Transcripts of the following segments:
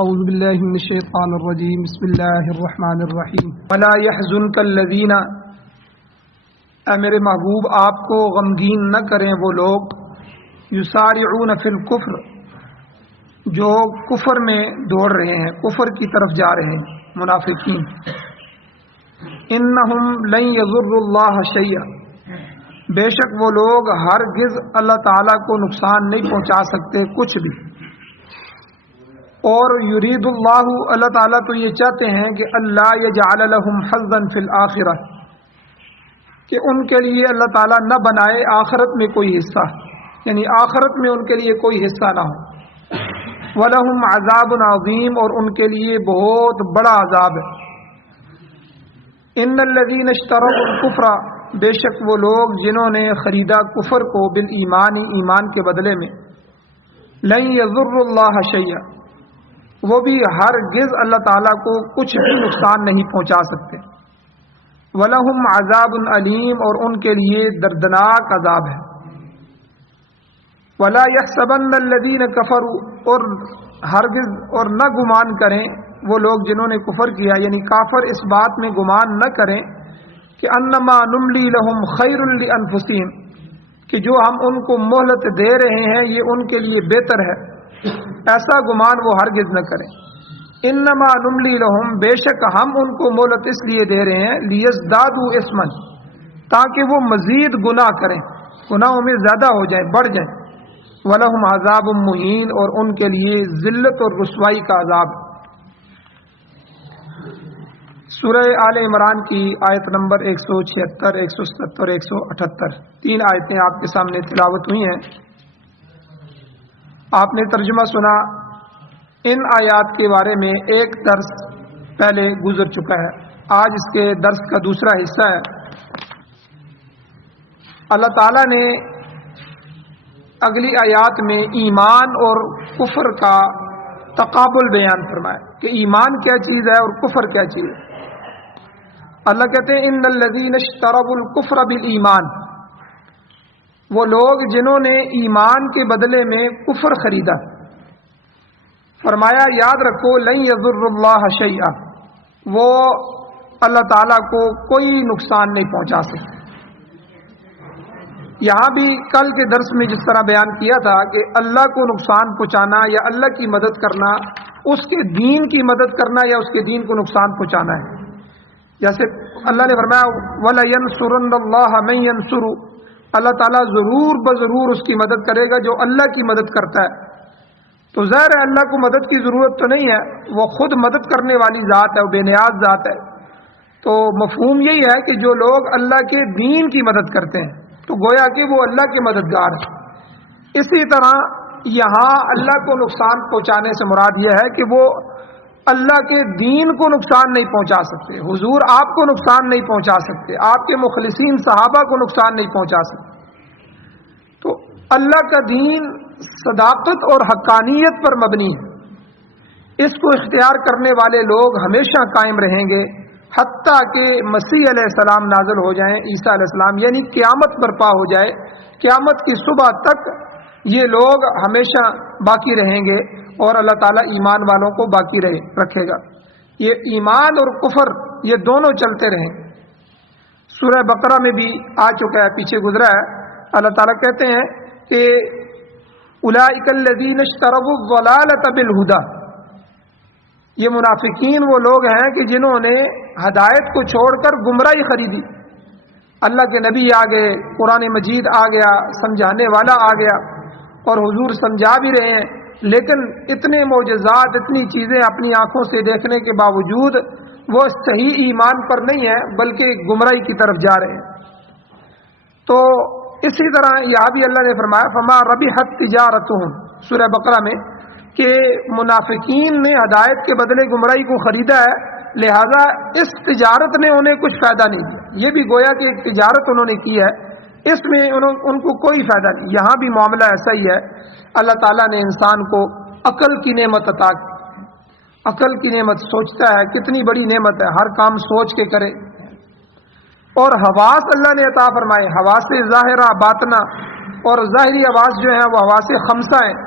اعوذ باللہ من الشیطان الرجیم بسم اللہ الرحمن الرحیم ولا يحزنك الذین، اے میرے محبوب آپ کو غمگین نہ کریں وہ لوگ یسارعون فی الکفر، جو کفر میں دوڑ رہے ہیں، کفر کی طرف جا رہے ہیں، منافقین۔ انہم لن یضروا اللہ شیئا، بے شک وہ لوگ ہرگز اللہ تعالیٰ کو نقصان نہیں پہنچا سکتے کچھ بھی۔ اور یرید اللہ، اللہ تعالیٰ تو یہ چاہتے ہیں کہ اللہ یجعل لهم حظا فی الآخرہ، کہ ان کے لیے اللہ تعالیٰ نہ بنائے آخرت میں کوئی حصہ، یعنی آخرت میں ان کے لیے کوئی حصہ نہ ہو۔ وَلَهُمْ عَذَابٌ عَظِيمٌ، اور ان کے لیے بہت بڑا عذاب ہے۔ ان الذین اشتروا الکفر، بے شک وہ لوگ جنہوں نے خریدا کفر کو بالایمان، ایمان کے بدلے میں، لن یضروا اللہ شیئا، وہ بھی ہرگز اللہ تعالیٰ کو کچھ بھی نقصان نہیں پہنچا سکتے۔ وَلَهُمْ عَذَابٌ عَلِيمٌ، اور ان کے لیے دردناک عذاب ہے۔ وَلَا يَحْسَبَنَّ الَّذِينَ كَفَرُوا، اور ہرگز اور نہ گمان کریں وہ لوگ جنہوں نے کفر کیا، یعنی کافر اس بات میں گمان نہ کریں کہ انما نملی لہم خیر لانفسہم، کہ جو ہم ان کو مہلت دے رہے ہیں یہ ان کے لیے بہتر ہے، ایسا گمان وہ ہرگز نہ کریں۔ انما نملی لہم، بے شک ہم ان کو مہلت اس لیے دے رہے ہیں لیزدادوا اثما، تاکہ وہ مزید گناہ کریں، گناہوں میں زیادہ ہو جائیں، بڑھ جائیں۔ وَلَهُمْ عَذَابٌ مُهِينٌ، اور ان کے لیے ذلت اور رسوائی کا عذاب۔ سورہ آل عمران کی آیت نمبر 176، 177 اور 178، تین آیتیں آپ کے سامنے تلاوت ہوئی ہیں۔ آپ نے ترجمہ سنا۔ ان آیات کے بارے میں ایک درس پہلے گزر چکا ہے، آج اس کے درس کا دوسرا حصہ ہے۔ اللہ تعالیٰ نے اگلی آیات میں ایمان اور کفر کا تقابل بیان فرمایا کہ ایمان کیا چیز ہے اور کفر کیا چیز ہے۔ اللہ کہتے ہیں ان الذین اشتروا الکفر بالایمان، وہ لوگ جنہوں نے ایمان کے بدلے میں کفر خریدا۔ فرمایا یاد رکھو لن یضر اللہ شیئا، وہ اللہ تعالیٰ کو کوئی نقصان نہیں پہنچا سکتے۔ یہاں بھی کل کے درس میں جس طرح بیان کیا تھا کہ اللہ کو نقصان پہنچانا یا اللہ کی مدد کرنا، اس کے دین کی مدد کرنا یا اس کے دین کو نقصان پہنچانا ہے۔ جیسے اللہ نے فرمایا وَلَيَنْصُرَنَّ اللَّهَ مَن يَنْصُرُ، اللہ تعالیٰ ضرور بضرور اس کی مدد کرے گا جو اللہ کی مدد کرتا ہے۔ تو ظاہر ہے اللہ کو مدد کی ضرورت تو نہیں ہے، وہ خود مدد کرنے والی ذات ہے، وہ بے نیاز ذات ہے۔ تو مفہوم یہی ہے کہ جو لوگ اللہ کے دین کی مدد کرتے ہیں تو گویا کہ وہ اللہ کے مددگار ہیں۔ اسی طرح یہاں اللہ کو نقصان پہنچانے سے مراد یہ ہے کہ وہ اللہ کے دین کو نقصان نہیں پہنچا سکتے، حضور آپ کو نقصان نہیں پہنچا سکتے، آپ کے مخلصین صحابہ کو نقصان نہیں پہنچا سکتے۔ تو اللہ کا دین صداقت اور حقانیت پر مبنی ہے، اس کو اختیار کرنے والے لوگ ہمیشہ قائم رہیں گے حتیٰ کہ مسیح علیہ السلام نازل ہو جائیں، عیسیٰ علیہ السلام، یعنی قیامت برپا ہو جائے، قیامت کی صبح تک یہ لوگ ہمیشہ باقی رہیں گے اور اللہ تعالیٰ ایمان والوں کو باقی رکھے گا۔ یہ ایمان اور کفر یہ دونوں چلتے رہیں۔ سورہ بقرہ میں بھی آ چکا ہے، پیچھے گزرا ہے۔ اللہ تعالیٰ کہتے ہیں کہ اولئک الذین اشتروا الضلالۃ بالہدی، یہ منافقین وہ لوگ ہیں کہ جنہوں نے ہدایت کو چھوڑ کر گمراہی خریدی۔ اللہ کے نبی آ گئے، قرآن مجید آ گیا، سمجھانے والا آ گیا اور حضور سمجھا بھی رہے ہیں، لیکن اتنے معجزات، اتنی چیزیں اپنی آنکھوں سے دیکھنے کے باوجود وہ صحیح ایمان پر نہیں ہے بلکہ گمراہی کی طرف جا رہے ہیں۔ تو اسی طرح یہاں بھی اللہ نے فرمایا فما ربحت تجارتہم، سورہ بقرہ میں، کہ منافقین نے ہدایت کے بدلے گمراہی کو خریدا ہے، لہذا اس تجارت نے انہیں کچھ فائدہ نہیں دیا۔ یہ بھی گویا کہ ایک تجارت انہوں نے کی ہے، اس میں ان کو کوئی فائدہ نہیں۔ یہاں بھی معاملہ ایسا ہی ہے، اللہ تعالیٰ نے انسان کو عقل کی نعمت عطا کی، عقل کی نعمت، سوچتا ہے، کتنی بڑی نعمت ہے، ہر کام سوچ کے کرے۔ اور حواس اللہ نے عطا فرمائے، حواس ظاہرہ باطنہ، اور ظاہری حواس جو ہیں وہ حواس خمسہ ہیں۔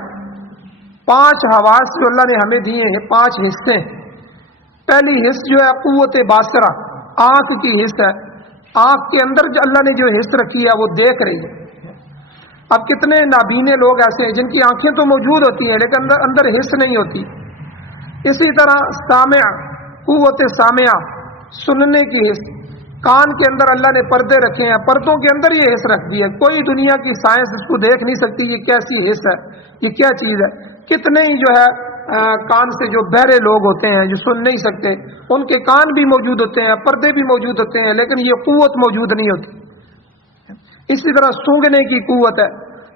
5 حواس جو اللہ نے ہمیں دیے ہیں، 5 حصے ہیں۔ پہلی حص جو ہے قوت باصرہ، آنکھ کی حص ہے۔ آنکھ کے اندر جو اللہ نے جو حص رکھی ہے وہ دیکھ رہی ہے۔ اب کتنے نابینے لوگ ایسے ہیں جن کی آنکھیں تو موجود ہوتی ہیں لیکن اندر حص نہیں ہوتی۔ اسی طرح سامع، قوت سامعہ، سننے کی حص، کان کے اندر اللہ نے پردے رکھے ہیں، پردوں کے اندر یہ حص رکھ دی ہے۔ کوئی دنیا کی سائنس اس کو دیکھ نہیں سکتی یہ کیسی حص ہے، یہ کیا چیز ہے۔ کتنے ہی جو ہے کان سے جو بہرے لوگ ہوتے ہیں جو سن نہیں سکتے، ان کے کان بھی موجود ہوتے ہیں، پردے بھی موجود ہوتے ہیں، لیکن یہ قوت موجود نہیں ہوتی۔ اسی طرح سونگھنے کی قوت ہے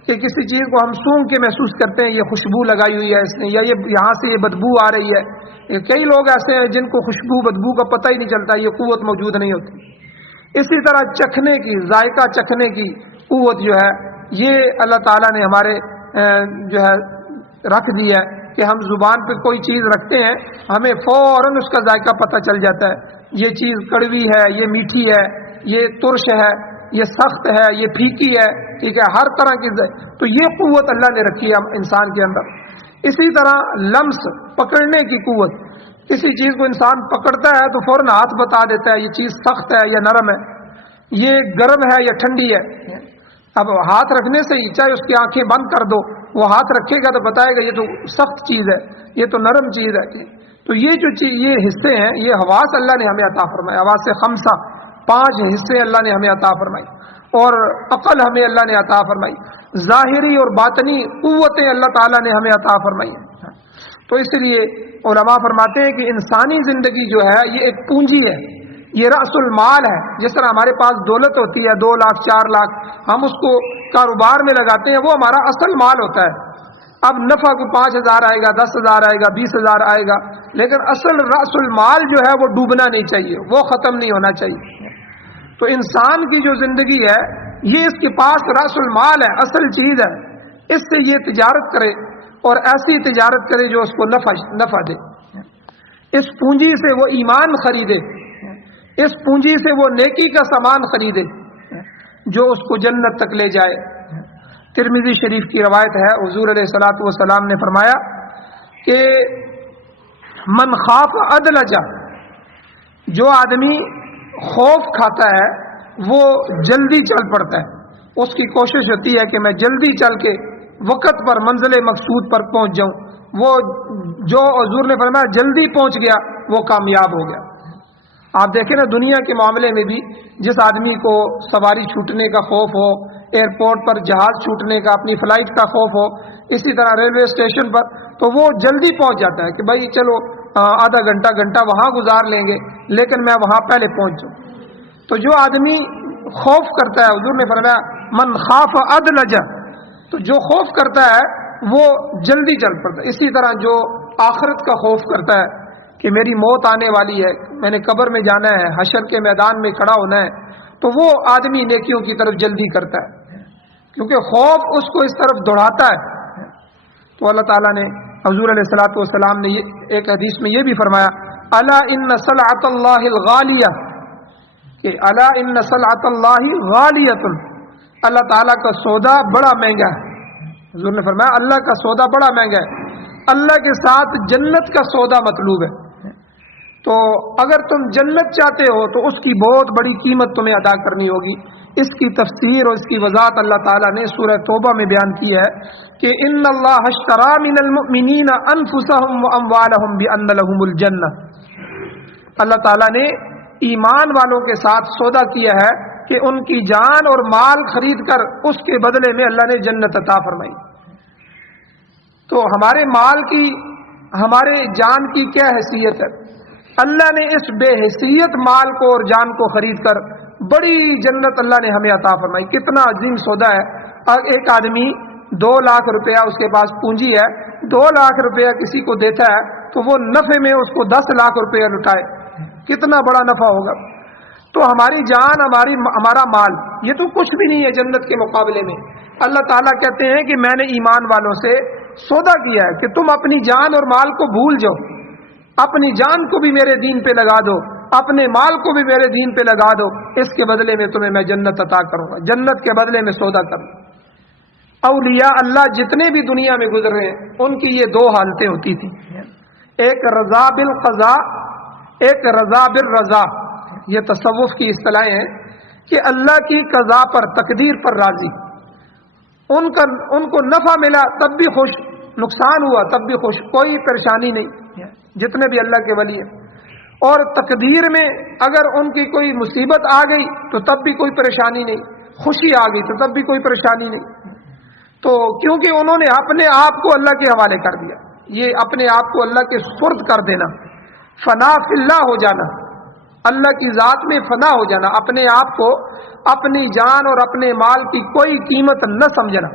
کہ کسی چیز کو ہم سونگھ کے محسوس کرتے ہیں، یہ خوشبو لگائی ہوئی ہے اس نے، یا یہ یہاں سے یہ بدبو آ رہی ہے۔ کئی لوگ ایسے ہیں جن کو خوشبو بدبو کا پتہ ہی نہیں چلتا، یہ قوت موجود نہیں ہوتی۔ اسی طرح چکھنے کی، ذائقہ چکھنے کی قوت جو ہے یہ اللہ تعالیٰ نے ہمارے جو ہے رکھ دی ہے کہ ہم زبان پہ کوئی چیز رکھتے ہیں ہمیں فوراً اس کا ذائقہ پتہ چل جاتا ہے، یہ چیز کڑوی ہے، یہ میٹھی ہے، یہ ترش ہے، یہ سخت ہے، یہ پھیکی ہے، ٹھیک ہے، ہر طرح کی تو یہ قوت اللہ نے رکھی ہے انسان کے اندر۔ اسی طرح لمس، پکڑنے کی قوت، کسی چیز کو انسان پکڑتا ہے تو فوراً ہاتھ بتا دیتا ہے یہ چیز سخت ہے یا نرم ہے، یہ گرم ہے یا ٹھنڈی ہے۔ اب ہاتھ رکھنے سے ہی، چاہے اس کی آنکھیں بند کر دو، وہ ہاتھ رکھے گا تو بتائے گا یہ تو سخت چیز ہے، یہ تو نرم چیز ہے۔ تو یہ جو چیز، یہ حصے ہیں، یہ حواس اللہ نے ہمیں عطا فرمائے، حواس خمسہ، 5 حصے اللہ نے ہمیں عطا فرمائی، اور عقل ہمیں اللہ نے عطا فرمائی، ظاہری اور باطنی قوتیں اللہ تعالیٰ نے ہمیں عطا فرمائی۔ تو اس لیے علماء فرماتے ہیں کہ انسانی زندگی جو ہے یہ ایک پونجی ہے، یہ رأس المال ہے۔ جس طرح ہمارے پاس دولت ہوتی ہے 2 لاکھ 4 لاکھ، ہم اس کو کاروبار میں لگاتے ہیں، وہ ہمارا اصل مال ہوتا ہے۔ اب نفع کو 5,000 آئے گا، 10,000 آئے گا، 20,000 آئے گا، لیکن اصل رأس المال جو ہے وہ ڈوبنا نہیں چاہیے، وہ ختم نہیں ہونا چاہیے۔ تو انسان کی جو زندگی ہے یہ اس کے پاس رأس المال ہے، اصل چیز ہے، اس سے یہ تجارت کرے اور ایسی تجارت کرے جو اس کو نفع دے۔ اس پونجی سے وہ ایمان خریدے، اس پونجی سے وہ نیکی کا سامان خریدے جو اس کو جنت تک لے جائے۔ ترمذی شریف کی روایت ہے، حضور علیہ الصلوۃ والسلام نے فرمایا کہ من خاف ادلجا، جو آدمی خوف کھاتا ہے وہ جلدی چل پڑتا ہے، اس کی کوشش ہوتی ہے کہ میں جلدی چل کے وقت پر منزل مقصود پر پہنچ جاؤں۔ وہ جو حضور نے فرمایا جلدی پہنچ گیا وہ کامیاب ہو گیا۔ آپ دیکھیں نا دنیا کے معاملے میں بھی جس آدمی کو سواری چھوٹنے کا خوف ہو، ایئرپورٹ پر جہاز چھوٹنے کا، اپنی فلائٹ کا خوف ہو، اسی طرح ریلوے اسٹیشن پر، تو وہ جلدی پہنچ جاتا ہے کہ بھائی چلو آدھا گھنٹہ وہاں گزار لیں گے لیکن میں وہاں پہلے پہنچ جاؤں۔ تو جو آدمی خوف کرتا ہے، حضور نے فرمایا من خاف ادلجا، تو جو خوف کرتا ہے وہ جلدی چل پڑتا ہے۔ اسی طرح جو آخرت کا خوف کرتا ہے کہ میری موت آنے والی ہے، میں نے قبر میں جانا ہے، حشر کے میدان میں کھڑا ہونا ہے، تو وہ آدمی نیکیوں کی طرف جلدی کرتا ہے کیونکہ خوف اس کو اس طرف دوڑاتا ہے۔ تو اللہ تعالیٰ نے، حضور علیہ الصلوۃ والسلام نے ایک حدیث میں یہ بھی فرمایا الا ان سلعۃ اللہ الغالیہ، کہ الا ان سلعۃ اللہ غالیۃ، اللہ تعالیٰ کا سودا بڑا مہنگا ہے۔ حضور نے فرمایا اللہ کا سودا بڑا مہنگا ہے، اللہ کے ساتھ جنت کا سودا مطلوب ہے۔ تو اگر تم جنت چاہتے ہو تو اس کی بہت بڑی قیمت تمہیں ادا کرنی ہوگی۔ اس کی تفسیر اور اس کی وضاحت اللہ تعالیٰ نے سورہ توبہ میں بیان کی ہے کہ ان اللہ اشتری من المؤمنین انفسهم واموالهم بان لهم الجنہ، اللہ تعالیٰ نے ایمان والوں کے ساتھ سودا کیا ہے کہ ان کی جان اور مال خرید کر اس کے بدلے میں اللہ نے جنت عطا فرمائی۔ تو ہمارے مال کی، ہمارے جان کی کیا حیثیت ہے؟ اللہ نے اس بے حیثیت مال کو اور جان کو خرید کر بڑی جنت اللہ نے ہمیں عطا فرمائی۔ کتنا عظیم سودا ہے۔ ایک آدمی 2 لاکھ روپیہ اس کے پاس پونجی ہے، 2 لاکھ روپیہ کسی کو دیتا ہے تو وہ نفع میں اس کو 10 لاکھ روپیہ لٹائے، کتنا بڑا نفع ہوگا۔ تو ہماری جان، ہمارا مال یہ تو کچھ بھی نہیں ہے جنت کے مقابلے میں۔ اللہ تعالیٰ کہتے ہیں کہ میں نے ایمان والوں سے سودا کیا ہے کہ تم اپنی جان اور مال کو بھول جاؤ، اپنی جان کو بھی میرے دین پہ لگا دو، اپنے مال کو بھی میرے دین پہ لگا دو، اس کے بدلے میں تمہیں میں جنت عطا کروں گا، جنت کے بدلے میں سودا کروں۔ اولیاء اللہ جتنے بھی دنیا میں گزر رہے ہیں ان کی یہ دو حالتیں ہوتی تھیں، ایک رضا بالقضاء، ایک رضا بالرضا۔ یہ تصوف کی اصطلاحیں ہیں کہ اللہ کی قضا پر، تقدیر پر راضی، ان کو نفع ملا تب بھی خوش، نقصان ہوا تب بھی خوش، کوئی پریشانی نہیں، جتنے بھی اللہ کے ولی ہیں۔ اور تقدیر میں اگر ان کی کوئی مصیبت آ گئی تو تب بھی کوئی پریشانی نہیں، خوشی آ گئی تو تب بھی کوئی پریشانی نہیں۔ تو کیونکہ انہوں نے اپنے آپ کو اللہ کے حوالے کر دیا، یہ اپنے آپ کو اللہ کے سپرد کر دینا، فنا فی اللہ ہو جانا، اللہ کی ذات میں فنا ہو جانا، اپنے آپ کو، اپنی جان اور اپنے مال کی کوئی قیمت نہ سمجھنا،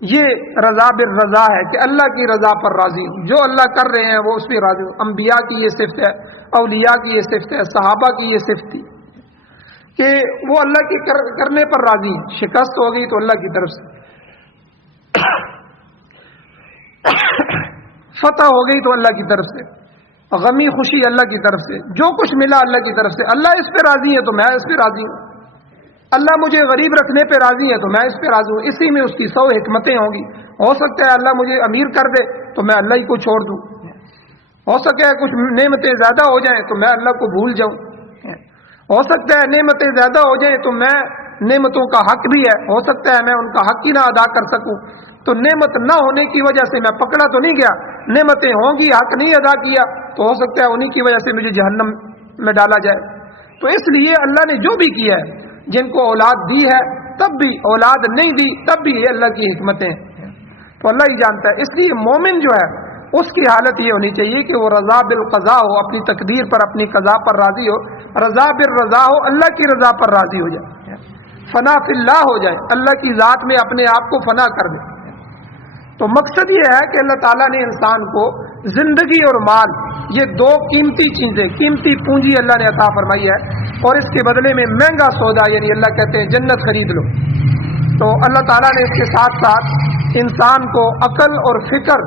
یہ رضا بالرضا ہے کہ اللہ کی رضا پر راضی ہوں، جو اللہ کر رہے ہیں وہ اس پہ راضی ہوں۔ انبیاء کی یہ صفت ہے، اولیاء کی یہ صفت ہے، صحابہ کی یہ صفت تھی کہ وہ اللہ کی کرنے پر راضی ہیں، شکست ہو گئی تو اللہ کی طرف سے، فتح ہو گئی تو اللہ کی طرف سے، غمی خوشی اللہ کی طرف سے، جو کچھ ملا اللہ کی طرف سے، اللہ اس پہ راضی ہے تو میں اس پہ راضی ہوں، اللہ مجھے غریب رکھنے پہ راضی ہے تو میں اس پہ راضی ہوں، اسی میں اس کی 100 حکمتیں ہوں گی۔ ہو سکتا ہے اللہ مجھے امیر کر دے تو میں اللہ ہی کو چھوڑ دوں، ہو سکتا ہے کچھ نعمتیں زیادہ ہو جائیں تو میں اللہ کو بھول جاؤں، ہو سکتا ہے نعمتیں زیادہ ہو جائیں تو میں، نعمتوں کا حق بھی ہے، ہو سکتا ہے میں ان کا حق ہی نہ ادا کر سکوں، تو نعمت نہ ہونے کی وجہ سے میں پکڑا تو نہیں گیا، نعمتیں ہوں گی، حق نہیں ادا کیا تو ہو سکتا ہے انہی کی وجہ سے مجھے جہنم میں ڈالا جائے۔ تو اس لیے اللہ نے جو بھی کیا ہے، جن کو اولاد دی ہے تب بھی، اولاد نہیں دی تب بھی، یہ اللہ کی حکمتیں ہیں، تو اللہ ہی جانتا ہے۔ اس لیے مومن جو ہے اس کی حالت یہ ہونی چاہیے کہ وہ رضا بالقضاء ہو، اپنی تقدیر پر، اپنی قضا پر راضی ہو، رضا بالرضا ہو، اللہ کی رضا پر راضی ہو جائے، فنا فی اللہ ہو جائے، اللہ کی ذات میں اپنے آپ کو فنا کر دے۔ تو مقصد یہ ہے کہ اللہ تعالیٰ نے انسان کو زندگی اور مال، یہ دو قیمتی چیزیں، قیمتی پونجی اللہ نے عطا فرمائی ہے، اور اس کے بدلے میں مہنگا سودا، یعنی اللہ کہتے ہیں جنت خرید لو۔ تو اللہ تعالیٰ نے اس کے ساتھ ساتھ انسان کو عقل اور فکر،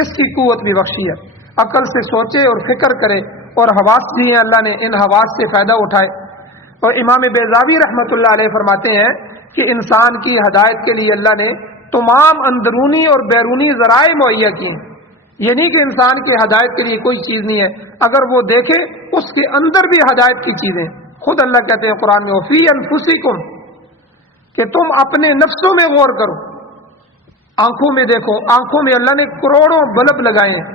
اس کی قوت بھی بخشی ہے، عقل سے سوچے اور فکر کرے، اور حواس دی ہیں اللہ نے، ان حواس سے فائدہ اٹھائے۔ اور امام بیضاوی رحمۃ اللہ علیہ فرماتے ہیں کہ انسان کی ہدایت کے لیے اللہ نے تمام اندرونی اور بیرونی ذرائع مہیا کیے ہیں، یہ نہیں کہ انسان کی ہدایت کے لیے کوئی چیز نہیں ہے، اگر وہ دیکھے اس کے اندر بھی ہدایت کی چیزیں، خود اللہ کہتے ہیں قرآن میں وفی انفسکم، کہ تم اپنے نفسوں میں غور کرو، آنکھوں میں دیکھو، آنکھوں میں اللہ نے کروڑوں بلب لگائے ہیں،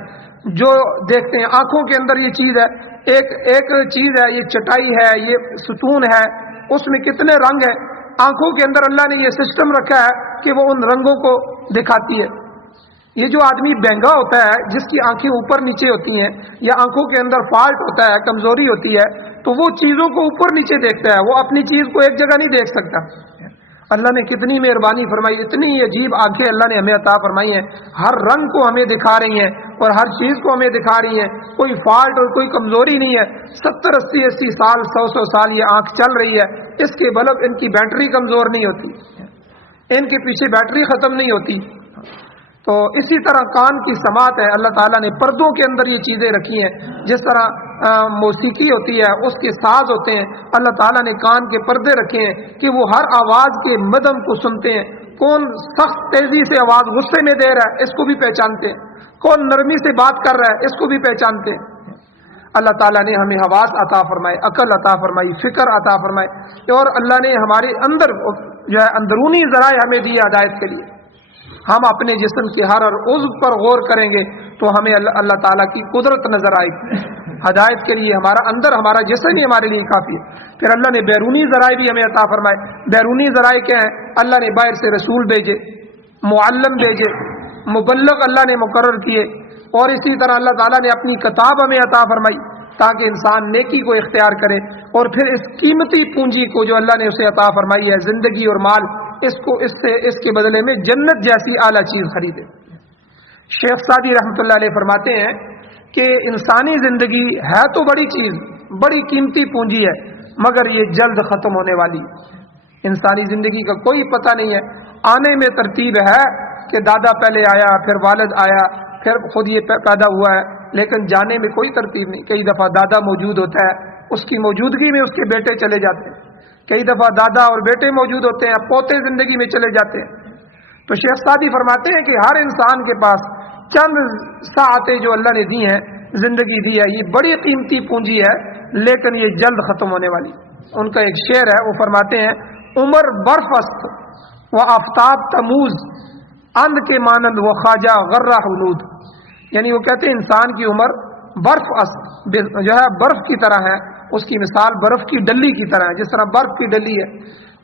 جو دیکھتے ہیں آنکھوں کے اندر یہ چیز ہے، ایک چیز ہے، یہ چٹائی ہے، یہ ستون ہے، اس میں کتنے رنگ ہیں، آنکھوں کے اندر اللہ نے یہ سسٹم رکھا ہے کہ وہ ان رنگوں کو دکھاتی ہے۔ یہ جو آدمی بہنگا ہوتا ہے، جس کی آنکھیں اوپر نیچے ہوتی ہیں، یا آنکھوں کے اندر فالٹ ہوتا ہے، کمزوری ہوتی ہے، تو وہ چیزوں کو اوپر نیچے دیکھتا ہے، وہ اپنی چیز کو ایک جگہ نہیں دیکھ سکتا۔ اللہ نے کتنی مہربانی فرمائی، اتنی عجیب آنکھیں اللہ نے ہمیں عطا فرمائی ہیں، ہر رنگ کو ہمیں دکھا رہی ہیں اور ہر چیز کو ہمیں دکھا رہی ہیں، کوئی فالٹ اور کوئی کمزوری نہیں ہے۔ 70 80 سال، 100 سال یہ آنکھ چل رہی ہے، اس کے بلب، ان کی بیٹری کمزور نہیں ہوتی، ان کے پیچھے بیٹری ختم نہیں ہوتی۔ تو اسی طرح کان کی سماعت ہے، اللہ تعالیٰ نے پردوں کے اندر یہ چیزیں رکھی ہیں، جس طرح موسیقی ہوتی ہے، اس کے ساز ہوتے ہیں، اللہ تعالیٰ نے کان کے پردے رکھے ہیں کہ وہ ہر آواز کے مدم کو سنتے ہیں، کون سخت تیزی سے آواز غصے میں دے رہا ہے اس کو بھی پہچانتے ہیں، کون نرمی سے بات کر رہا ہے اس کو بھی پہچانتے ہیں۔ اللہ تعالیٰ نے ہمیں حواس عطا فرمائے، عقل عطا فرمائی، فکر عطا فرمائے، اور اللہ نے ہمارے اندر جو ہے اندرونی ذرائع ہمیں دی ہدایت کے لیے۔ ہم اپنے جسم کے ہر عضو پر غور کریں گے تو ہمیں اللہ تعالیٰ کی قدرت نظر آئے گی۔ ہدایت کے لیے ہمارا اندر، ہمارا جسم ہی ہمارے لیے کافی ہے۔ پھر اللہ نے بیرونی ذرائع بھی ہمیں عطا فرمائے۔ بیرونی ذرائع کیا ہیں؟ اللہ نے باہر سے رسول بھیجے، معلم بھیجے، مبلغ اللہ نے مقرر کیے، اور اسی طرح اللہ تعالیٰ نے اپنی کتاب ہمیں عطا فرمائی تاکہ انسان نیکی کو اختیار کرے، اور پھر اس قیمتی پونجی کو جو اللہ نے اسے عطا فرمائی ہے، زندگی اور مال، اس کے بدلے میں جنت جیسی اعلیٰ چیز خریدے۔ شیخ سعدی رحمۃ اللہ علیہ فرماتے ہیں کہ انسانی زندگی ہے تو بڑی چیز، بڑی قیمتی پونجی ہے، مگر یہ جلد ختم ہونے والی ہے۔ انسانی زندگی کا کوئی پتہ نہیں ہے، آنے میں ترتیب ہے کہ دادا پہلے آیا، پھر والد آیا، پھر خود یہ پیدا ہوا ہے، لیکن جانے میں کوئی ترتیب نہیں۔ کئی دفعہ دادا موجود ہوتا ہے، اس کی موجودگی میں اس کے بیٹے چلے جاتے ہیں، کئی دفعہ دادا اور بیٹے موجود ہوتے ہیں، پوتے زندگی میں چلے جاتے ہیں۔ تو شیخ سعدی فرماتے ہیں کہ ہر انسان کے پاس چند ساعتیں جو اللہ نے دی ہیں، زندگی دی ہے، یہ بڑی قیمتی پونجی ہے، لیکن یہ جلد ختم ہونے والی۔ ان کا ایک شعر ہے، وہ فرماتے ہیں عمر برف است و آفتاب تموز اند کے مانند و خواجہ غرہ حلود، یعنی وہ کہتے ہیں انسان کی عمر برف است جو ہے برف کی طرح ہے، اس کی مثال برف کی ڈلی کی طرح ہے، جس طرح برف کی ڈلی ہے،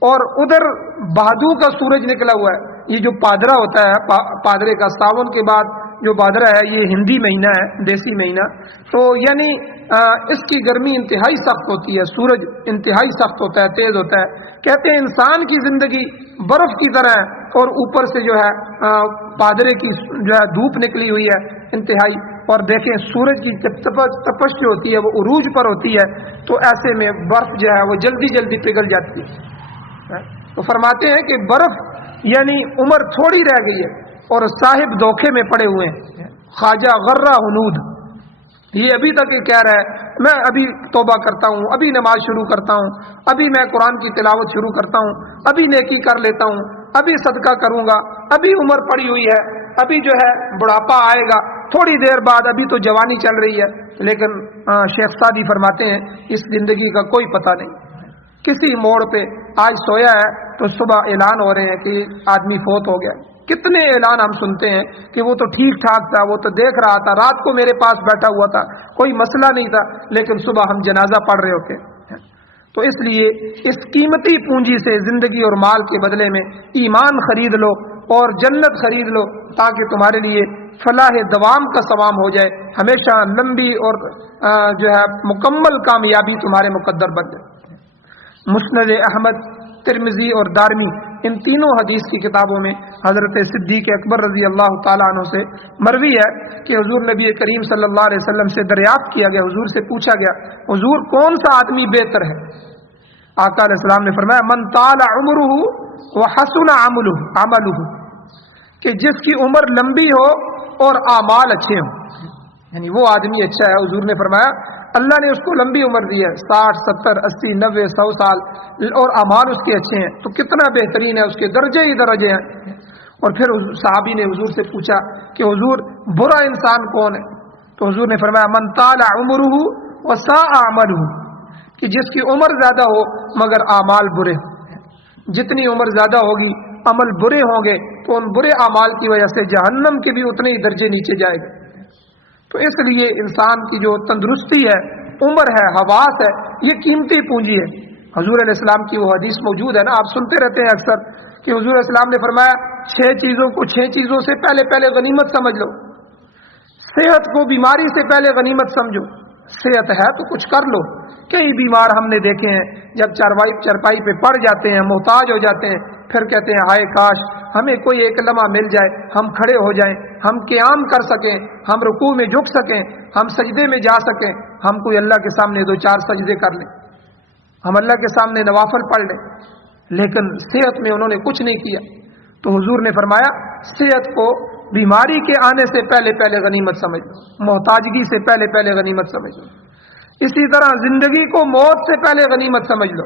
اور ادھر بہادو کا سورج نکلا ہوا ہے۔ یہ جو پادرا ہوتا ہے، پادرے کا ساون کے بعد جو بادرا ہے، یہ ہندی مہینہ ہے، دیسی مہینہ، تو یعنی اس کی گرمی انتہائی سخت ہوتی ہے، سورج انتہائی سخت ہوتا ہے، تیز ہوتا ہے۔ کہتے ہیں انسان کی زندگی برف کی طرح ہے، اور اوپر سے جو ہے پادرے کی جو ہے دھوپ نکلی ہوئی ہے انتہائی، اور دیکھیں سورج کی تپش جو ہوتی ہے وہ عروج پر ہوتی ہے، تو ایسے میں برف جو ہے وہ جلدی جلدی پگھل جاتی ہے۔ تو فرماتے ہیں کہ برف یعنی عمر تھوڑی رہ گئی ہے اور صاحب دھوکے میں پڑے ہوئے ہیں، خواجہ غرہ حنود، یہ ابھی تک یہ کہہ رہا ہے میں ابھی توبہ کرتا ہوں، ابھی نماز شروع کرتا ہوں، ابھی میں قرآن کی تلاوت شروع کرتا ہوں، ابھی نیکی کر لیتا ہوں، ابھی صدقہ کروں گا، ابھی عمر پڑی ہوئی ہے، ابھی جو ہے بڑھاپا آئے گا تھوڑی دیر بعد، ابھی تو جوانی چل رہی ہے۔ لیکن شیخ سعدی فرماتے ہیں اس زندگی کا کوئی پتہ نہیں، کسی موڑ پہ آج سویا ہے تو صبح اعلان ہو رہے ہیں کہ آدمی فوت ہو گیا۔ کتنے اعلان ہم سنتے ہیں کہ وہ تو ٹھیک ٹھاک تھا، وہ تو دیکھ رہا تھا، رات کو میرے پاس بیٹھا ہوا تھا، کوئی مسئلہ نہیں تھا، لیکن صبح ہم جنازہ پڑھ رہے ہوتے ہیں۔ تو اس لیے اس قیمتی پونجی سے زندگی اور مال کے بدلے میں ایمان خرید لو اور جنت خرید لو، تاکہ تمہارے لیے فلاح دوام کا ثواب ہو جائے، ہمیشہ لمبی اور جو ہے مکمل کامیابی تمہارے مقدر بن جائے۔ مسند احمد، ترمذی اور دارمی، ان تینوں حدیث کی کتابوں میں حضرت صدیق اکبر رضی اللہ تعالیٰ عنہ سے مروی ہے کہ حضور نبی کریم صلی اللہ علیہ وسلم سے دریافت کیا گیا، حضور سے پوچھا گیا حضور کون سا آدمی بہتر ہے؟ آقا علیہ السلام نے فرمایا من طال عمرہ وحسن عملہ، کہ جس کی عمر لمبی ہو اور اعمال اچھے ہوں، یعنی وہ آدمی اچھا ہے۔ حضور نے فرمایا اللہ نے اس کو لمبی عمر دی ہے، 60 70 80 90 100 سال، اور اعمال اس کے اچھے ہیں، تو کتنا بہترین ہے، اس کے درجے ہی درجے ہیں۔ اور پھر صحابی نے حضور سے پوچھا کہ حضور برا انسان کون ہے؟ تو حضور نے فرمایا من طال عمرہ وساء عملہ، کہ جس کی عمر زیادہ ہو مگر اعمال برے ہوں۔ جتنی عمر زیادہ ہوگی عمل برے ہوں گے تو ان برے اعمال کی وجہ سے جہنم کے بھی اتنے ہی درجے نیچے جائے گا۔ تو اس لیے انسان کی جو تندرستی ہے، عمر ہے، حواس ہے، یہ قیمتی پونجی ہے۔ حضور علیہ السلام کی وہ حدیث موجود ہے نا، آپ سنتے رہتے ہیں اکثر کہ حضور علیہ السلام نے فرمایا 6 چیزوں کو 6 چیزوں سے پہلے غنیمت سمجھ لو۔ صحت کو بیماری سے پہلے غنیمت سمجھو، صحت ہے تو کچھ کر لو۔ کئی بیمار ہم نے دیکھے ہیں جب چرپائی پہ پڑ جاتے ہیں، محتاج ہو جاتے ہیں، پھر کہتے ہیں ہائے کاش ہمیں کوئی ایک لمحہ مل جائے، ہم کھڑے ہو جائیں، ہم قیام کر سکیں، ہم رکوع میں جھک سکیں، ہم سجدے میں جا سکیں، ہم کوئی اللہ کے سامنے 2-4 سجدے کر لیں، ہم اللہ کے سامنے نوافل پڑھ لیں۔ لیکن صحت میں انہوں نے کچھ نہیں کیا۔ تو حضور نے فرمایا صحت کو بیماری کے آنے سے پہلے غنیمت سمجھ لو، محتاجگی سے پہلے غنیمت سمجھ لو۔ اسی طرح زندگی کو موت سے پہلے غنیمت سمجھ لو،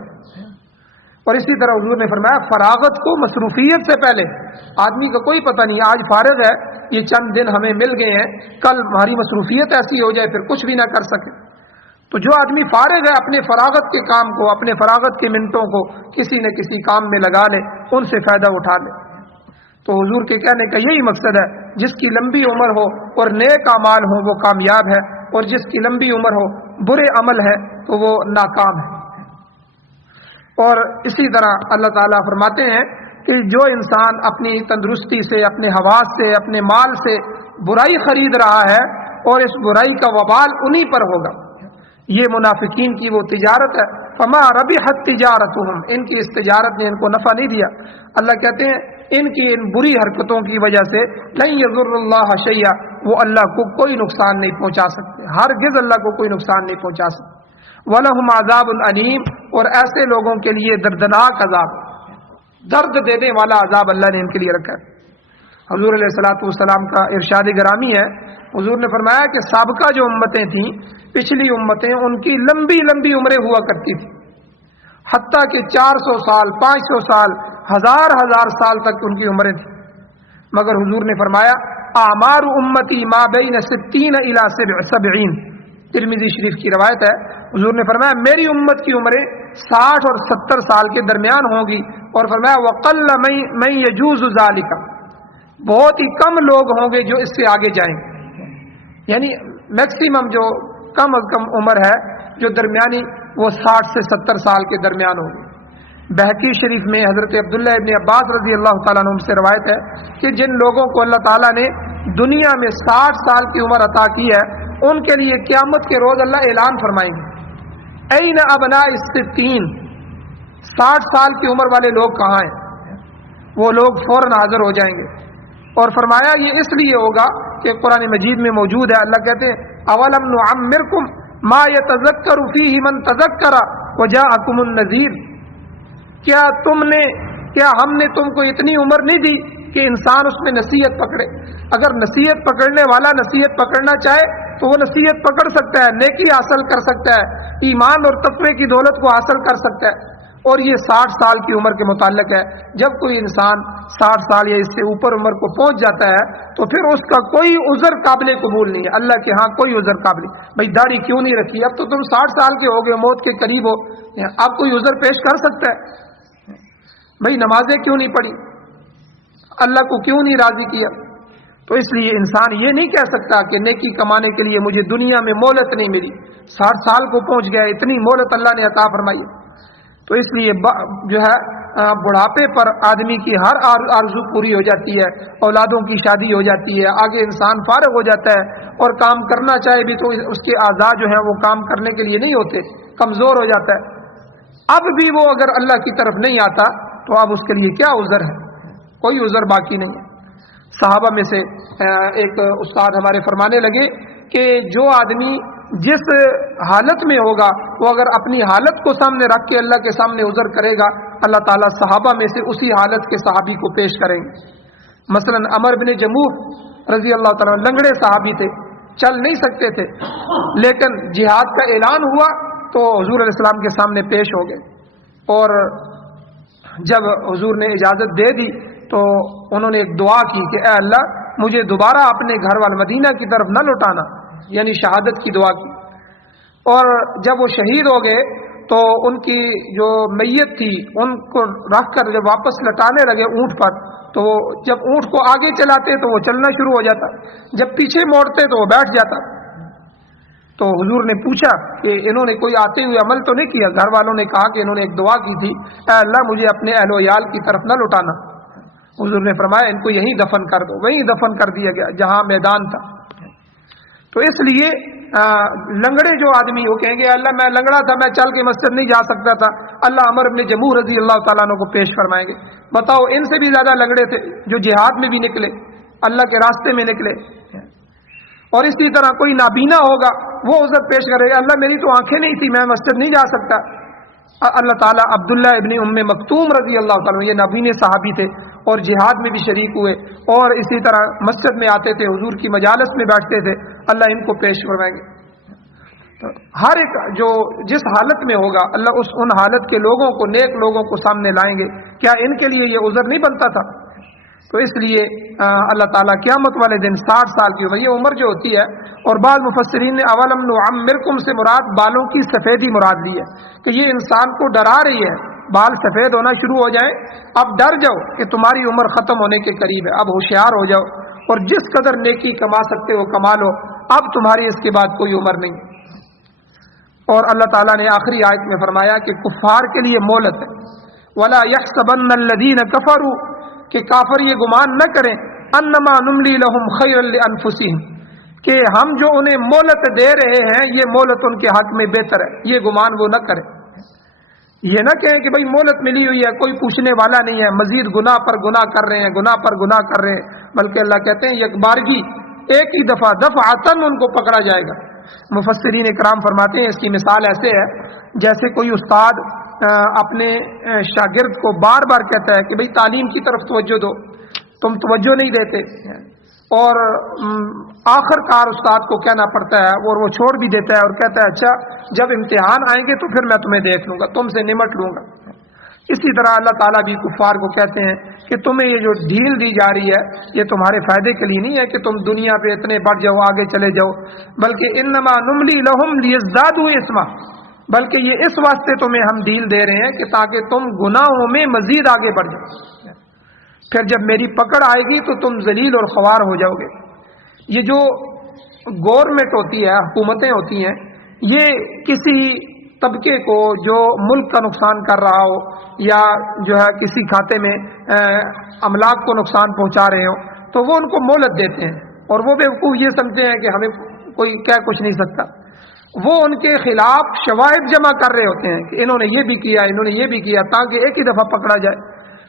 اور اسی طرح حضور نے فرمایا فراغت کو مصروفیت سے پہلے۔ آدمی کا کوئی پتہ نہیں، آج فارغ ہے، یہ چند دن ہمیں مل گئے ہیں، کل ہماری مصروفیت ایسی ہو جائے پھر کچھ بھی نہ کر سکے۔ تو جو آدمی فارغ ہے اپنے فراغت کے کام کو، اپنے فراغت کے منٹوں کو کسی نہ کسی کام میں لگا لے، ان سے فائدہ اٹھا لے۔ تو حضور کے کہنے کا یہی مقصد ہے، جس کی لمبی عمر ہو اور نیک اعمال ہو وہ کامیاب ہے، اور جس کی لمبی عمر ہو برے عمل ہے تو وہ ناکام ہے۔ اور اسی طرح اللہ تعالیٰ فرماتے ہیں کہ جو انسان اپنی تندرستی سے، اپنے حواس سے، اپنے مال سے برائی خرید رہا ہے اور اس برائی کا وبال انہی پر ہوگا۔ یہ منافقین کی وہ تجارت ہے، فما ربحت تجارتہم، ان کی اس تجارت نے ان کو نفع نہیں دیا۔ اللہ کہتے ہیں ان کی ان بری حرکتوں کی وجہ سے لن یضر اللہ شیئا، وہ اللہ کو کوئی نقصان نہیں پہنچا سکتے، ہرگز اللہ کو کوئی نقصان نہیں پہنچا سکتے۔ وَلَهُمْ عَذَابٌ علیم، اور ایسے لوگوں کے لیے دردناک عذاب، درد دینے والا عذاب اللہ نے ان کے لیے رکھا ہے۔ حضور علیہ الصلوۃ والسلام کا ارشاد گرامی ہے، حضور نے فرمایا کہ سابقہ جو امتیں تھیں، پچھلی امتیں، ان کی لمبی لمبی عمریں ہوا کرتی تھی، حتیٰ کہ 400 سال 500 سال 1000 سال تک ان کی عمریں تھیں۔ مگر حضور نے فرمایا اعمار امتی ما بین 60 الی 70، ترمذی شریف کی روایت ہے، حضور نے فرمایا میری امت کی عمریں 60 اور 70 سال کے درمیان ہوں گی، اور فرمایا وقل من یجوز ذالک، بہت ہی کم لوگ ہوں گے جو اس سے آگے جائیں گے، یعنی میکسیمم جو کم از کم عمر ہے جو درمیانی وہ 60 سے 70 سال کے درمیان ہوگی۔ بہقی شریف میں حضرت عبداللہ ابن عباس رضی اللہ تعالیٰ عنہ سے روایت ہے کہ جن لوگوں کو اللہ تعالیٰ نے دنیا میں 60 سال کی عمر عطا کی ہے ان کے لیے قیامت کے روز اللہ اعلان فرمائیں گے این ابناء الستین، 60 سال کی عمر والے لوگ کہاں ہیں؟ وہ لوگ فوراً حاضر ہو جائیں گے، اور فرمایا یہ اس لیے ہوگا کہ قرآن مجید میں موجود ہے، اللہ کہتے ہیں اولم نعمرکم ما یتذکر فیہ من تذکر وجاءکم النذیر، کیا ہم نے تم کو اتنی عمر نہیں دی کہ انسان اس میں نصیحت پکڑے؟ اگر نصیحت پکڑنے والا نصیحت پکڑنا چاہے تو وہ نصیحت پکڑ سکتا ہے، نیکی حاصل کر سکتا ہے، ایمان اور تقوی کی دولت کو حاصل کر سکتا ہے۔ اور یہ 60 سال کی عمر کے متعلق ہے، جب کوئی انسان 60 سال یا اس سے اوپر عمر کو پہنچ جاتا ہے تو پھر اس کا کوئی عذر قابل قبول نہیں ہے، اللہ کے ہاں کوئی عذر قابل نہیں۔ بھائی داڑھی کیوں نہیں رکھی؟ اب تو تم 60 سال کے ہو گئے، موت کے قریب ہو، اب کوئی عذر پیش کر سکتا ہے؟ بھائی نمازیں کیوں نہیں پڑھی؟ اللہ کو کیوں نہیں راضی کیا؟ تو اس لیے انسان یہ نہیں کہہ سکتا کہ نیکی کمانے کے لیے مجھے دنیا میں مہلت نہیں ملی، 60 سال کو پہنچ گیا، اتنی مہلت اللہ نے عطا فرمائی۔ تو اس لیے جو ہے بڑھاپے پر آدمی کی ہر آرزو پوری ہو جاتی ہے، اولادوں کی شادی ہو جاتی ہے، آگے انسان فارغ ہو جاتا ہے، اور کام کرنا چاہے بھی تو اس کے اعضاء جو ہیں وہ کام کرنے کے لیے نہیں ہوتے، کمزور ہو جاتا ہے۔ اب بھی وہ اگر اللہ کی طرف نہیں آتا تو اب اس کے لیے کیا عذر ہے؟ کوئی عذر باقی نہیں ہے۔ صحابہ میں سے ایک استاد ہمارے فرمانے لگے کہ جو آدمی جس حالت میں ہوگا وہ اگر اپنی حالت کو سامنے رکھ کے اللہ کے سامنے عذر کرے گا، اللہ تعالیٰ صحابہ میں سے اسی حالت کے صحابی کو پیش کریں گے۔ مثلا عمر بن جموح رضی اللہ تعالیٰ لنگڑے صحابی تھے، چل نہیں سکتے تھے، لیکن جہاد کا اعلان ہوا تو حضور علیہ السلام کے سامنے پیش ہو گئے، اور جب حضور نے اجازت دے دی تو انہوں نے ایک دعا کی کہ اے اللہ مجھے دوبارہ اپنے گھر وال مدینہ کی طرف نہ لوٹانا، یعنی شہادت کی دعا کی۔ اور جب وہ شہید ہو گئے تو ان کی جو میت تھی ان کو رکھ کر جب واپس لٹانے لگے اونٹ پر، تو جب اونٹ کو آگے چلاتے تو وہ چلنا شروع ہو جاتا، جب پیچھے موڑتے تو وہ بیٹھ جاتا۔ تو حضور نے پوچھا کہ انہوں نے کوئی آتے ہوئے عمل تو نہیں کیا؟ گھر والوں نے کہا کہ انہوں نے ایک دعا کی تھی، اے اللہ مجھے اپنے اہل و عیال کی طرف نہ لوٹانا۔ حضور نے فرمایا ان کو یہیں دفن کر دو، وہیں دفن کر دیا گیا جہاں میدان تھا۔ تو اس لیے لنگڑے جو آدمی وہ کہیں گے اللہ میں لنگڑا تھا، میں چل کے مسجد نہیں جا سکتا تھا، اللہ عمر بن جموح رضی اللہ تعالیٰ عنہ کو پیش فرمائیں گے۔ بتاؤ ان سے بھی زیادہ لنگڑے تھے جو جہاد میں بھی نکلے، اللہ کے راستے میں نکلے۔ اور اسی طرح کوئی نابینا ہوگا وہ عذر پیش کرے گا، اللہ میری تو آنکھیں نہیں تھی، میں مسجد نہیں جا سکتا۔ اللہ تعالیٰ عبداللہ ابن ام مکتوم رضی اللہ تعالیٰ عنہ، یہ نابینے صحابی تھے اور جہاد میں بھی شریک ہوئے، اور اسی طرح مسجد میں آتے تھے، حضور کی مجالس میں بیٹھتے تھے، اللہ ان کو پیش فرمائیں گے۔ ہر ایک جو جس حالت میں ہوگا اللہ ان حالت کے لوگوں کو، نیک لوگوں کو سامنے لائیں گے۔ کیا ان کے لیے یہ عذر نہیں بنتا تھا؟ تو اس لیے اللہ تعالیٰ قیامت والے دن 60 سال کی عمر، یہ عمر جو ہوتی ہے، اور بعض مفسرین نے اولم نعمرکم سے مراد بالوں کی سفیدی مراد لی ہے کہ یہ انسان کو ڈرا رہی ہے، بال سفید ہونا شروع ہو جائیں، اب ڈر جاؤ کہ تمہاری عمر ختم ہونے کے قریب ہے، اب ہوشیار ہو جاؤ، اور جس قدر نیکی کما سکتے ہو کما لو، اب تمہاری اس کے بعد کوئی عمر نہیں۔ اور اللہ تعالیٰ نے آخری آیت میں فرمایا کہ کفار کے لیے مہلت ہے، ولا يحسبن الذين كفروا، کہ کافر یہ گمان نہ کریں انما نملی لهم خیر لانفسهم، کہ ہم جو انہیں مہلت دے رہے ہیں یہ مہلت ان کے حق میں بہتر ہے، یہ گمان وہ نہ کریں۔ یہ نہ کہیں کہ بھائی مہلت ملی ہوئی ہے، کوئی پوچھنے والا نہیں ہے، مزید گناہ پر گناہ کر رہے ہیں، گناہ پر گناہ کر رہے ہیں، بلکہ اللہ کہتے ہیں یک بارگی، ایک ہی دفعہ دفعتاً ان کو پکڑا جائے گا۔ مفسرین کرام فرماتے ہیں اس کی مثال ایسے ہے جیسے کوئی استاد اپنے شاگرد کو بار بار کہتا ہے کہ بھئی تعلیم کی طرف توجہ دو، تم توجہ نہیں دیتے، اور آخر کار استاد کو کہنا پڑتا ہے اور وہ چھوڑ بھی دیتا ہے اور کہتا ہے اچھا جب امتحان آئیں گے تو پھر میں تمہیں دیکھ لوں گا، تم سے نمٹ لوں گا۔ اسی طرح اللہ تعالیٰ بھی کفار کو کہتے ہیں کہ تمہیں یہ جو ڈھیل دی جا رہی ہے یہ تمہارے فائدے کے لیے نہیں ہے کہ تم دنیا پہ اتنے بڑھ جاؤ، آگے چلے جاؤ، بلکہ انما نملی لہم لیزدادوا اثما، بلکہ یہ اس واسطے تمہیں ہم ڈھیل دے رہے ہیں کہ تاکہ تم گناہوں میں مزید آگے بڑھ جاؤ، پھر جب میری پکڑ آئے گی تو تم ذلیل اور خوار ہو جاؤ گے۔ یہ جو گورنمنٹ ہوتی ہے، حکومتیں ہوتی ہیں، یہ کسی طبقے کو جو ملک کا نقصان کر رہا ہو یا جو ہے کسی کھاتے میں املاک کو نقصان پہنچا رہے ہو تو وہ ان کو مہلت دیتے ہیں، اور وہ بیوقوف یہ سمجھتے ہیں کہ ہمیں کوئی کہہ کچھ نہیں سکتا۔ وہ ان کے خلاف شواہد جمع کر رہے ہوتے ہیں کہ انہوں نے یہ بھی کیا، انہوں نے یہ بھی کیا، تاکہ ایک ہی دفعہ پکڑا جائے۔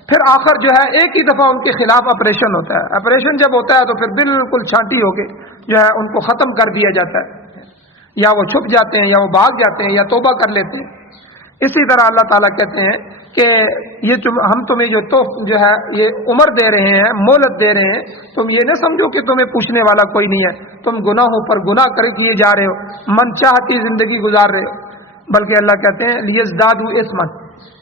پھر آخر جو ہے ایک ہی دفعہ ان کے خلاف آپریشن ہوتا ہے۔ آپریشن جب ہوتا ہے تو پھر بالکل چھانٹی ہو کے جو ہے ان کو ختم کر دیا جاتا ہے، یا وہ چھپ جاتے ہیں، یا وہ بھاگ جاتے ہیں، یا توبہ کر لیتے ہیں۔ اسی طرح اللہ تعالیٰ کہتے ہیں کہ یہ ہم تمہیں جو ہے یہ عمر دے رہے ہیں، مہلت دے رہے ہیں، تم یہ نہ سمجھو کہ تمہیں پوچھنے والا کوئی نہیں ہے، تم گناہوں پر گناہ کر کیے جا رہے ہو، من چاہتی زندگی گزار رہے ہو، بلکہ اللہ کہتے ہیں لیزدادوا اثما،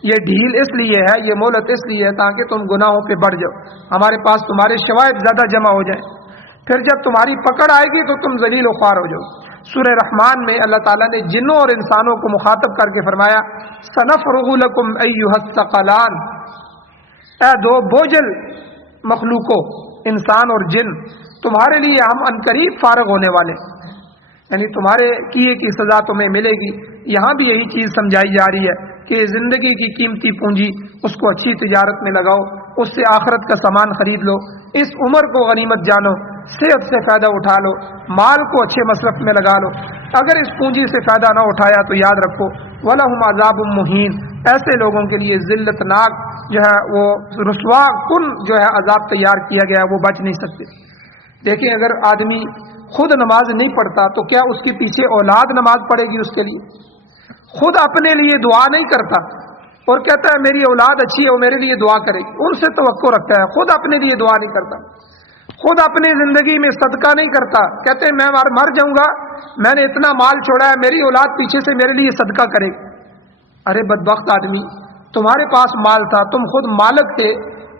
یہ ڈھیل اس لیے ہے، یہ مہلت اس لیے ہے تاکہ تم گناہوں پہ بڑھ جاؤ، ہمارے پاس تمہارے شواہد زیادہ جمع ہو جائیں، پھر جب تمہاری پکڑ آئے گی تو تم ذلیل و خوار ہو جاؤ۔ سورہ رحمان میں اللہ تعالیٰ نے جنوں اور انسانوں کو مخاطب کر کے فرمایا سنفرغ لکم ایھا الثقلان، اے دو بوجھل مخلوقوں، انسان اور جن، تمہارے لیے ہم عنقریب فارغ ہونے والے، یعنی تمہارے کیے کی سزا تمہیں ملے گی۔ یہاں بھی یہی چیز سمجھائی جا رہی ہے کہ زندگی کی قیمتی پونجی اس کو اچھی تجارت میں لگاؤ، اس سے آخرت کا سامان خرید لو، اس عمر کو غنیمت جانو، صحت سے فائدہ اٹھا لو، مال کو اچھے مصرف میں لگا لو۔ اگر اس پونجی سے فائدہ نہ اٹھایا تو یاد رکھو وَلَهُمْ عَذَابٌ مُهِينٌ، ایسے لوگوں کے لیے ذلت ناک جو ہے وہ رسوا کن جو ہے عذاب تیار کیا گیا ہے، وہ بچ نہیں سکتے۔ دیکھیں اگر آدمی خود نماز نہیں پڑھتا تو کیا اس کے پیچھے اولاد نماز پڑھے گی؟ اس کے لیے خود اپنے لیے دعا نہیں کرتا اور کہتا ہے میری اولاد اچھی ہے وہ میرے لیے دعا کرے گی، ان سے توقع رکھتا ہے، خود اپنے لیے دعا نہیں کرتا، خود اپنی زندگی میں صدقہ نہیں کرتا، کہتے ہیں میں مر جاؤں گا، میں نے اتنا مال چھوڑا ہے، میری اولاد پیچھے سے میرے لیے صدقہ کرے گی۔ ارے بدبخت آدمی، تمہارے پاس مال تھا، تم خود مالک تھے،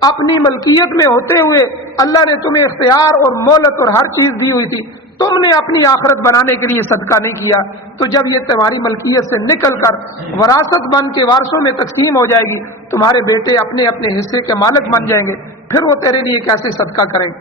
اپنی ملکیت میں ہوتے ہوئے اللہ نے تمہیں اختیار اور مہلت اور ہر چیز دی ہوئی تھی، تم نے اپنی آخرت بنانے کے لیے صدقہ نہیں کیا، تو جب یہ تمہاری ملکیت سے نکل کر وراثت بن کے وارثوں میں تقسیم ہو جائے گی، تمہارے بیٹے اپنے اپنے حصے کے مالک بن جائیں گے، پھر وہ تیرے لیے کیسے صدقہ کریں گے؟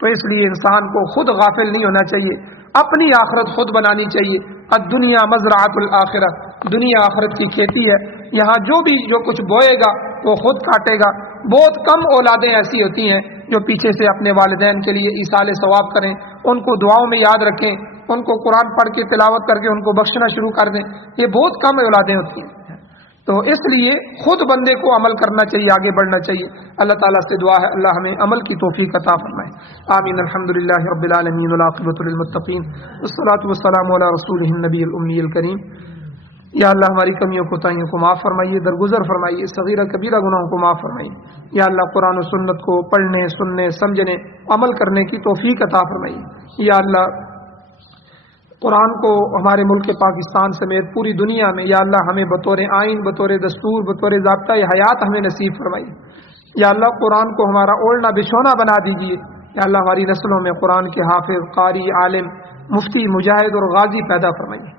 تو اس لیے انسان کو خود غافل نہیں ہونا چاہیے، اپنی آخرت خود بنانی چاہیے۔ الدنیا مزرعۃ الآخرہ، دنیا آخرت کی کھیتی ہے، یہاں جو کچھ بوئے گا وہ خود کاٹے گا۔ بہت کم اولادیں ایسی ہوتی ہیں جو پیچھے سے اپنے والدین کے لیے ایصال ثواب کریں، ان کو دعاؤں میں یاد رکھیں، ان کو قرآن پڑھ کے تلاوت کر کے ان کو بخشنا شروع کر دیں، یہ بہت کم اولادیں ہوتی ہیں۔ تو اس لیے خود بندے کو عمل کرنا چاہیے، آگے بڑھنا چاہیے۔ اللہ تعالیٰ سے دعا ہے اللہ ہمیں عمل کی توفیق عطا فرمائے، آمین۔ الحمدللہ رب العالمین والعاقبۃ للمتقین والصلاۃ والسلام علی رسولہ النبی الامی الکریم۔ یا اللہ ہماری کمیوں کوتاہیوں کو معاف فرمائیے، درگزر فرمائیے، صغیرہ کبیرہ گناہوں کو معاف فرمائیے۔ یا اللہ قرآن و سنت کو پڑھنے، سننے، سمجھنے، عمل کرنے کی توفیق عطا فرمائیے۔ یا اللہ قرآن کو ہمارے ملک پاکستان سمیت پوری دنیا میں یا اللہ ہمیں بطور آئین، بطور دستور، بطور ضابطہ حیات ہمیں نصیب فرمائیے۔ یا اللہ قرآن کو ہمارا اوڑھنا بچھونا بنا دیجیے۔ یا اللہ ہماری نسلوں میں قرآن کے حافظ، قاری، عالم، مفتی، مجاہد اور غازی پیدا فرمائیے۔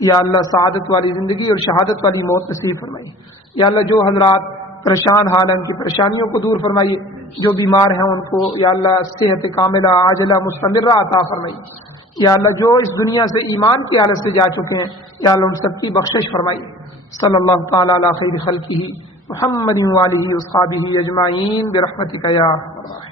یا اللہ سعادت والی زندگی اور شہادت والی موت نصیب فرمائیے۔ یا اللہ جو حضرات پریشان حال ہیں ان کی پریشانیوں کو دور فرمائیے، جو بیمار ہیں ان کو یا اللہ صحت کاملہ عاجلہ مستمرہ عطا فرمائیے۔ یا اللہ جو اس دنیا سے ایمان کی حالت سے جا چکے ہیں یا اللہ ان سب کی بخشش فرمائیے۔ صلی اللہ تعالی علی خیر خلقہ محمد وآلہ واصحابہ اجمعین برحمتک یا ارحم الراحمین۔